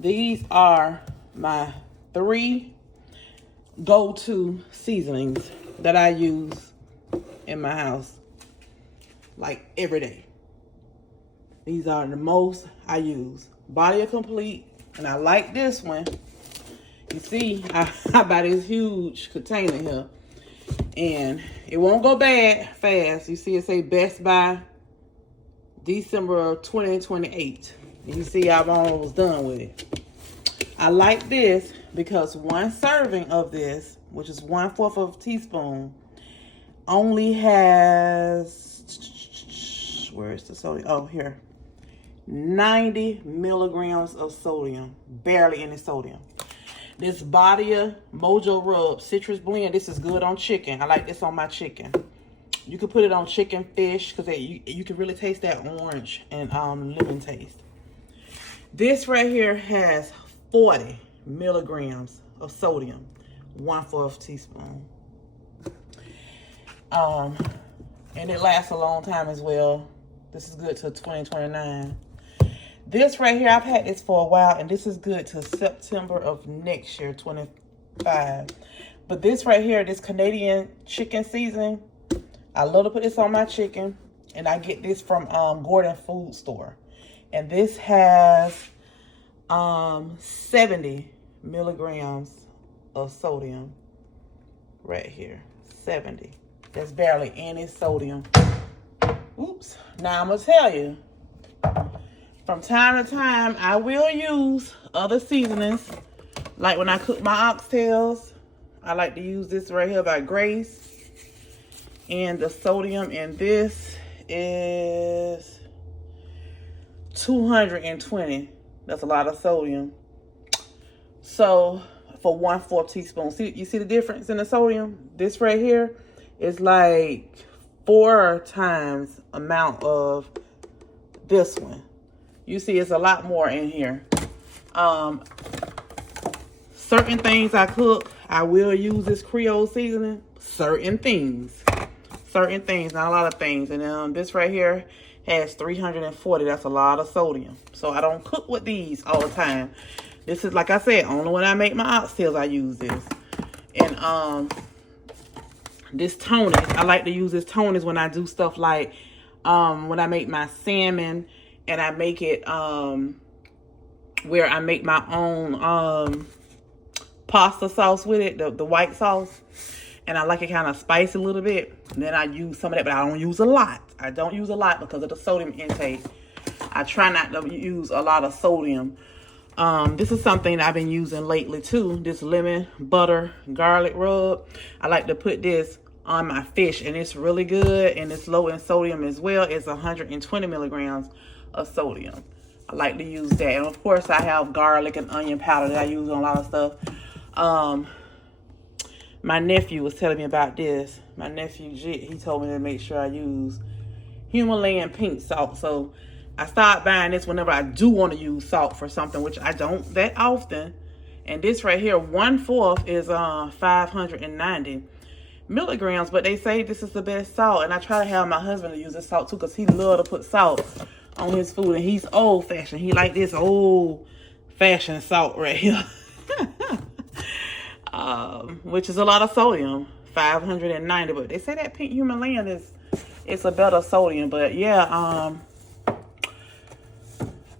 These are my 3 go-to seasonings that I use in my house, like every day. These are the most I use. Body Complete, and I like this one. You see, I buy this huge container here, and it won't go bad fast. You see it say Best by December 2028. You see I'm almost done with it. I like this because 1 serving of this, which is 1/4 of a teaspoon, only has, where is the sodium? Oh, here. 90 milligrams of sodium. Barely any sodium. This Badia Mojo Rub Citrus Blend, this is good on chicken. I like this on my chicken. You can put it on chicken, fish, because you can really taste that orange and lemon taste. This right here has 40 milligrams of sodium, 1/4 teaspoon. And it lasts a long time as well. This is good till 2029. This right here, I've had this for a while, and this is good till September of next year, 25. But this right here, this Canadian chicken seasoning, I love to put this on my chicken, and I get this from Gordon Food Store. And this has 70 milligrams of sodium right here. 70. There's barely any sodium. Oops. Now I'm going to tell you, from time to time, I will use other seasonings. Like when I cook my oxtails, I like to use this right here by Grace. And the sodium in this is 220. That's a lot of sodium. So for 1/4 teaspoon, you see the difference in the sodium? This right here is like 4 times amount of this one. You see, it's a lot more in here. Certain things I cook, I will use this Creole seasoning. Certain things, not a lot of things. And this right here has 340. That's a lot of sodium. So I don't cook with these all the time. This is, like I said, only when I make my oxtails I use this. And this tonic, I like to use this tonic when I do stuff like when I make my salmon, and I make it where I make my own pasta sauce with it, the white sauce. And I like it kind of spicy a little bit. And then I use some of that, but I don't use a lot. I don't use a lot because of the sodium intake. I try not to use a lot of sodium. This is something I've been using lately too. This lemon butter garlic rub. I like to put this on my fish, and it's really good, and it's low in sodium as well. It's 120 milligrams of sodium. I like to use that. And of course I have garlic and onion powder that I use on a lot of stuff. My nephew was telling me about this. My nephew, he told me to make sure I use Himalayan pink salt. So I start buying this whenever I do want to use salt for something, which I don't that often. And this right here, 1/4 is 590 milligrams. But they say this is the best salt. And I try to have my husband to use this salt too, because he loves to put salt on his food. And he's old-fashioned. He like this old-fashioned salt right here. Which is a lot of sodium, 590. But they say that pink Himalayan it's a better sodium. But yeah,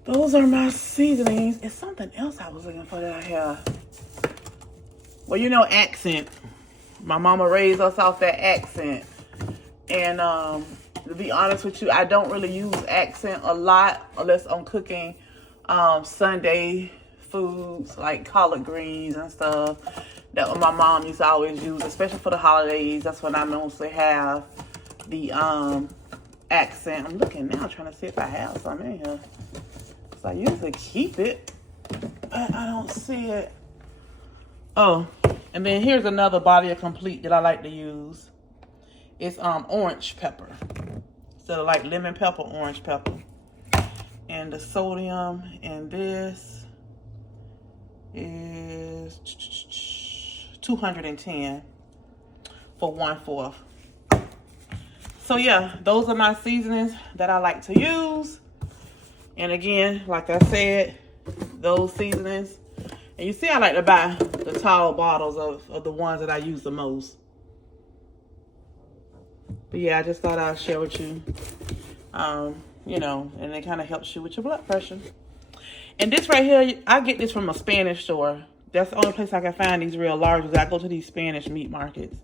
those are my seasonings. It's something else I was looking for that I have. Well, you know, accent. My mama raised us off that accent. And to be honest with you, I don't really use accent a lot unless I'm cooking Sunday foods like collard greens and stuff. That my mom used to always use, especially for the holidays. That's when I mostly have the accent. I'm looking now, trying to see if I have some in here. So I usually keep it, but I don't see it. Oh, and then here's another Body Complete that I like to use. It's orange pepper. Instead of like lemon pepper, orange pepper. And the sodium in this is 210 for 1/4. So yeah, those are my seasonings that I like to use. And again, like I said, those seasonings. And you see I like to buy the tall bottles of the ones that I use the most. But yeah, I just thought I'd share with you. You know, and it kind of helps you with your blood pressure. And this right here, I get this from a Spanish store. That's the only place I can find these real large. I go to these Spanish meat markets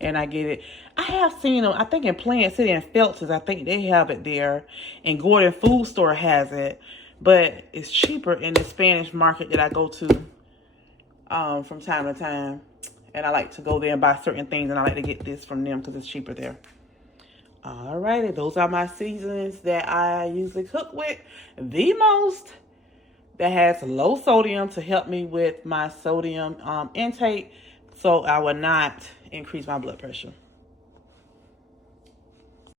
and I get it. I have seen them, I think in Plant City and Feltz's, I think they have it there. And Gordon Food Store has it. But it's cheaper in the Spanish market that I go to from time to time. And I like to go there and buy certain things. And I like to get this from them because it's cheaper there. Alrighty, those are my seasonings that I usually cook with the most, that has low sodium to help me with my sodium intake, so I will not increase my blood pressure.